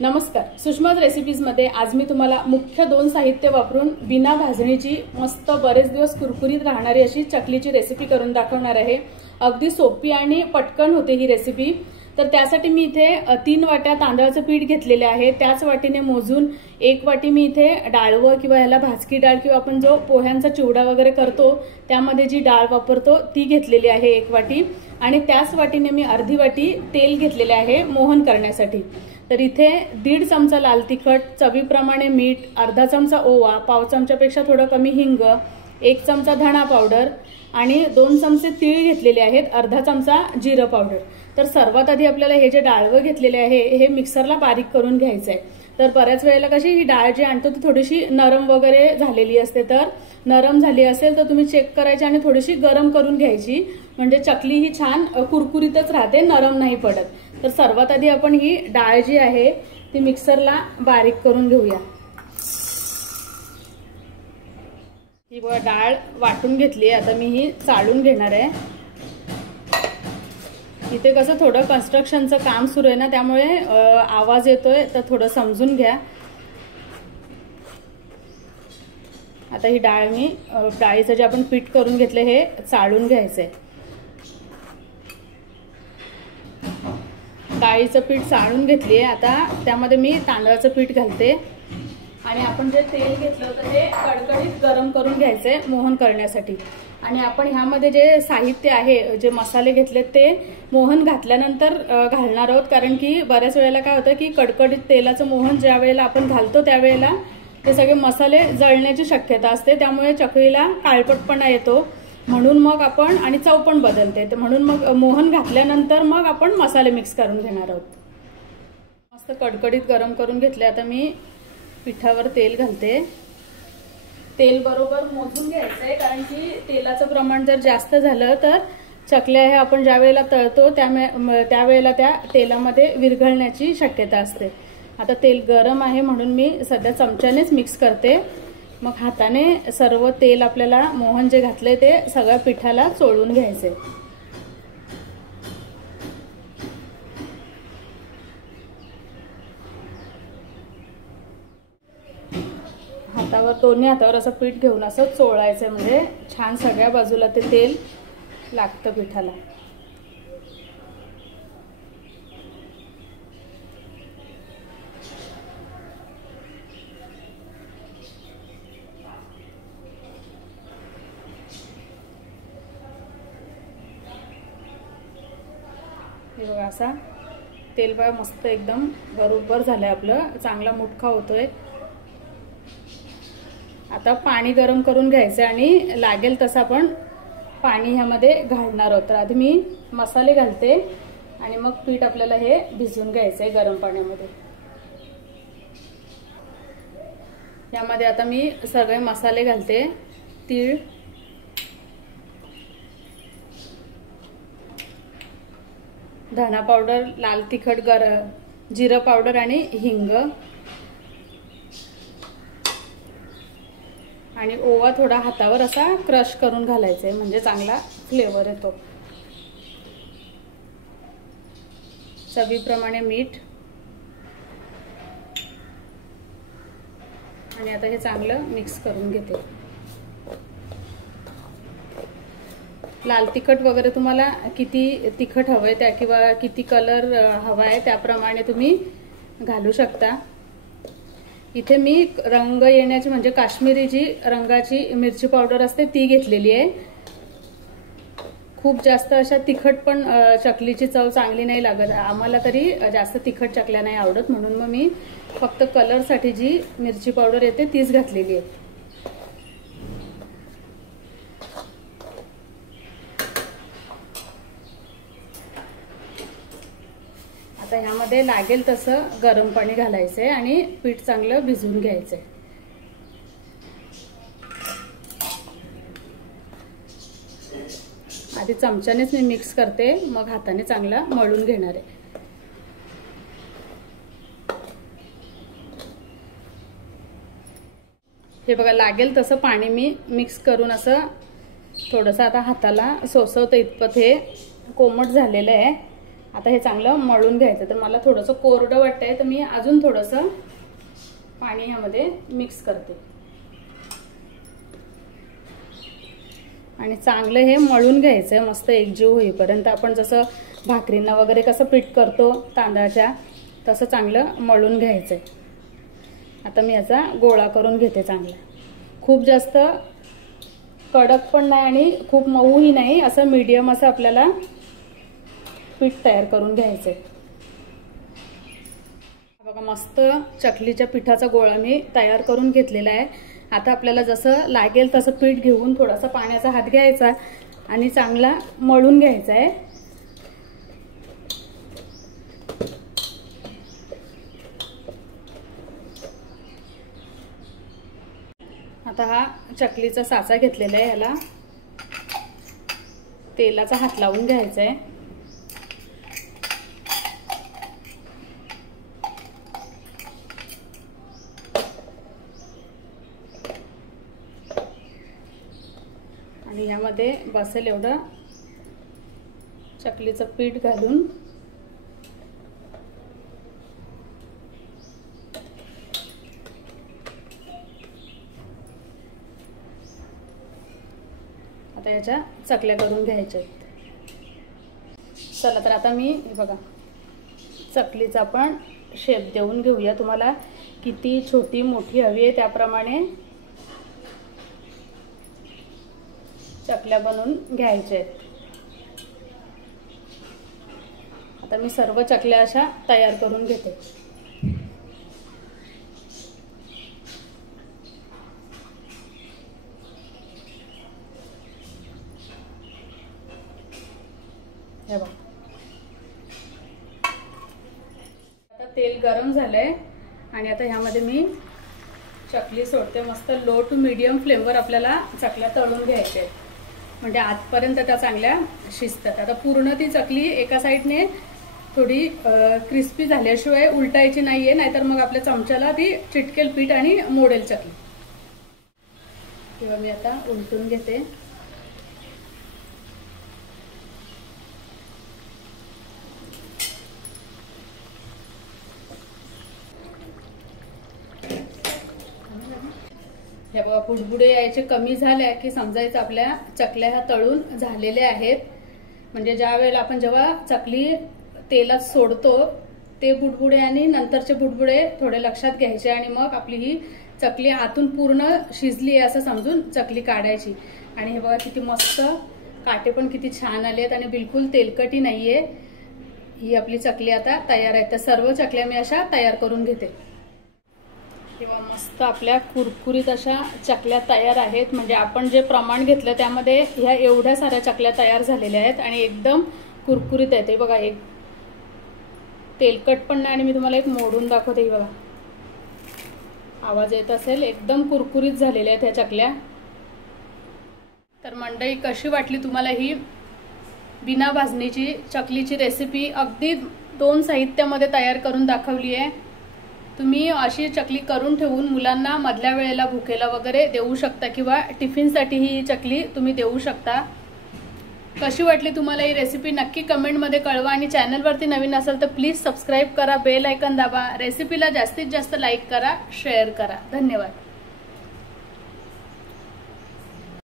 नमस्कार, सुषमाज रेसिपीजमध्ये आज मी तुम्हाला मुख्य दोन साहित्य वापरून बिना भाजणीची मस्त बरेच दिवस कुरकुरीत राहणारी अशी चकलीची रेसिपी करून दाखवणार आहे। अगदी सोपी आणि पटकन होते ही रेसिपी। तर त्यासाठी मी इथे 3 वाट्या तांदळाचं पीठ घेतलेले आहे। त्याच वाटीने मोजून 1 वाटी मी इथे डाळवं किंवा ह्याला भाजकी डाळ किंवा आपण जो पोह्यांचा चिवडा वगैरे करतो त्यामध्ये जी डाळ वापरतो ती घेतलेली आहे 1 वाटी। आणि त्याच वाटीने मी अर्धी वाटी तेल घेतलेले आहे मोहन करण्यासाठी। तर इथे 1.5 चमचा लाल तिखट, चवीप्रमाणे मीठ, अर्धा चमचा ओवा, पाव चमच्यापेक्षा थोडं कमी हिंग, 1 चमचा धणा पावडर आणि 2 चमचे तीळ घेतलेले आहेत, अर्धा चमचा जिरं पावडर। तर सर्वात आधी आपल्याला हे जे डाळवं घेतलेले आहे हे मिक्सरला बारीक करून घ्यायचं आहे। तर बऱ्याच वेळेला कशी ही डाळ जी आणतो ती थोडीशी नरम वगैरे झालेली असते, तर नरम झाली असेल तर तुम्ही चेक करायची आणि थोडीशी गरम करून घ्यायची, म्हणजे चकली ही छान कुरकुरीतच राहते, नरम नाही पडत। तर सर्वात आधी आपण ही डाळ जी आहे ती मिक्सरला बारीक करून घेऊया। ही बघा डाळ वाटून घेतली आहे, आता मी ही चाळून घेणार आहे। इथे कसं थोडं कन्स्ट्रक्शनचं काम सुरू आहे ना, त्यामुळे आवाज येतोय, तर थोडं समजून घ्या। आता ही डाळ मी डाळीचं जे आपण पीठ करून घेतले हे चाळून घ्यायचंय। डाळीचं पीठ चाळून घेतली आहे, आता त्यामध्ये मी तांदळाचं पीठ घालते आणि आपण जे तेल घेतलं होतं ते कडकडीत गरम करून घ्यायचंय मोहन करण्यासाठी। आणि आपण ह्यामध्ये जे साहित्य आहे, जे मसाले घेतलेत ते मोहन घातल्यानंतर घालणार आहोत, कारण की बऱ्याच वेळेला काय होतं की कडकडीत तेलाचं मोहन ज्या वेळेला आपण घालतो त्यावेळेला ते सगळे मसाले जळण्याची शक्यता असते, त्यामुळे चकलीला काळपटपणा येतो, म्हणून मग आपण आणि चव पण बदलते। तर म्हणून मग मोहन घातल्यानंतर मग आपण मसाले मिक्स करून घेणार आहोत। मस्त कडकडीत गरम करून घेतले। आता मी पिठावर तेल घालते। तेल बरोबर मोजून घ्यायचंय, कारण की तेलाचं प्रमाण जर जास्त झालं तर चकल्या हे आपण ज्या वेळेला तळतो त्यावेळेला त्या तेलामध्ये विरघळण्याची शक्यता असते। आता तेल गरम आहे म्हणून मी सध्या चमच्यानेच मिक्स करते, मग हाताने सर्व तेल आपल्याला मोहन जे घातले ते सगळ्या पिठाला चोळून घ्यायचे। हातावर दोन्ही हातावर असं पीठ घेऊन असं चोळायचं, म्हणजे छान सगळ्या बाजूला ते तेल लागतं पिठाला। हे बघा असा तेल बघा मस्त एकदम बरोबर झालंय, आपलं चांगला मुटखा होतोय। आता पाणी गरम करून घ्यायचं आणि लागेल तसं आपण पाणी ह्यामध्ये घालणार आहोत। तर आधी मी मसाले घालते आणि मग पीठ आपल्याला हे भिजवून घ्यायचंय गरम पाण्यामध्ये। यामध्ये आता मी सगळे मसाले घालते, तीळ, धणा पावडर, लाल तिखट, जिरं पावडर आणि हिंग आणि ओवा थोडा हातावर असा क्रश करून घालायचा आहे, म्हणजे चांगला फ्लेवर येतो। चवीप्रमाणे मीठ आणि आता हे चांगलं मिक्स करून घेते। लाल तिखट वगैरे तुम्हाला किती तिखट हवंय त्या किंवा किती कलर हवा आहे त्याप्रमाणे तुम्ही घालू शकता। इथे मी रंग येण्याची म्हणजे काश्मीरी जी रंगाची मिरची पावडर असते ती घेतलेली आहे। खूप जास्त अशा तिखट पण चकलीची चव चांगली नाही लागत, आम्हाला तरी जास्त तिखट चकल्या नाही आवडत, म्हणून मग मी फक्त कलरसाठी जी मिरची पावडर येते तीच घातलेली आहे। आता ह्यामध्ये लागेल तसं गरम पाणी घालायचंय आणि पीठ चांगलं भिजवून घ्यायचंय। आधी चमच्यानेच मी मिक्स करते, मग हाताने चांगला मळून घेणार आहे। हे बघा लागेल तसं पाणी मी मिक्स करून असं थोडंसं आता हाताला सोसवते, इतपत हे कोमट झालेलं आहे। आता हे चांगलं मळून घ्यायचं. तर मला थोडंसं कोरडं वाटतंय तर मी अजून थोडंसं पाणी ह्यामध्ये मिक्स करते आणि चांगलं हे मळून घ्यायचंय मस्त एकजीव होईपर्यंत. आपण जसं भाकरींना वगैरे कसं पीठ करतो तांदळाच्या तसं चांगलं मळून घ्यायचंय. आता मी याचा गोळा करून घेते चांगला. खूप जास्त कडक पण नाही आणि खूप मऊही नाही, असं मीडियम असं आपल्याला पीठ तयार करून घ्यायचंय. बघा मस्त चकलीच्या पिठाचा गोळा मी तयार करून घेतलेला आहे. आता आपल्याला जसं लागेल तसं पीठ घेऊन थोडासा पाण्याचा हात घ्यायचा आणि चांगला मळून घ्यायचा आहे. आता हा चकलीचा साचा घेतलेला आहे, याला तेलाचा हात लावून घ्यायचा आहे. आणि यामध्ये बसेल एवढं चकलीचं पीठ घालून आता याच्या चकल्या करून घ्यायच्या आहेत. चला तर आता मी बघा चकलीचा आपण शेप देऊन घेऊया. तुम्हाला किती छोटी मोठी हवी आहे त्याप्रमाणे चकल्या बनवून घ्यायच्या आहेत. आता मी सर्व चकल्या अशा तयार करून घेते. हे बघा आता तेल गरम झालंय आणि आता ह्यामध्ये मी चकली सोडते. मस्त लो टू मीडियम फ्लेमवर आपल्याला चकल्या तळून घ्यायच्या आहेत, म्हणजे आजपर्यंत त्या चांगल्या शिजतात. आता पूर्ण ती चकली एका साईडने थोडी क्रिस्पी झाल्याशिवाय उलटायची नाहीये, नाहीतर मग आपल्या चमच्याला ती चिटकेल पीठ आणि मोडेल चकली. किंवा मी आता उलटून घेते. हे बघा बुडबुडे यायचे कमी झाले की समजायचं आपल्या चकल्या ह्या तळून झालेल्या आहेत. म्हणजे ज्या वेळेला आपण जेव्हा चकली तेलात सोडतो ते बुडबुडे आणि नंतरचे बुडबुडे थोडे लक्षात घ्यायचे आणि मग आपली ही चकली आतून पूर्ण शिजली आहे असं समजून चकली काढायची. आणि हे बघा किती मस्त काटे पण किती छान आले आहेत आणि बिलकुल तेलकटी नाहीये. ही आपली चकली आता तयार आहे. तर सर्व चकल्या मी अशा तयार करून घेते. किंवा मस्त आपल्या कुरकुरीत अशा चकल्या तयार आहेत. म्हणजे आपण जे प्रमाण घेतलं त्यामध्ये ह्या एवढ्या साऱ्या चकल्या तयार झालेल्या आहेत आणि एकदम कुरकुरीत आहेत. हे बघा एक तेलकट पण नाही आणि मी तुम्हाला एक मोडून दाखवते. हे बघा आवाज येत असेल, एकदम कुरकुरीत झालेल्या आहेत ह्या चकल्या. तर मंडळी कशी वाटली तुम्हाला ही बिना भाजणीची चकलीची रेसिपी? अगदी 2 साहित्यामध्ये तयार करून दाखवली आहे. तुम्ही अशी चकली करून ठेवून मुलांना मधल्या वेळेला भुकेला वगैरे देऊ शकता किंवा टिफिनसाठी ही चकली तुम्ही देऊ शकता. कशी वाटली तुम्हाला ही रेसिपी नक्की कमेंटमध्ये कळवा आणि चॅनलवरती नवीन असाल तर प्लीज सबस्क्राईब करा, बेल आयकॉन दाबा, रेसिपीला जास्तीत जास्त लाईक करा, शेअर करा. धन्यवाद.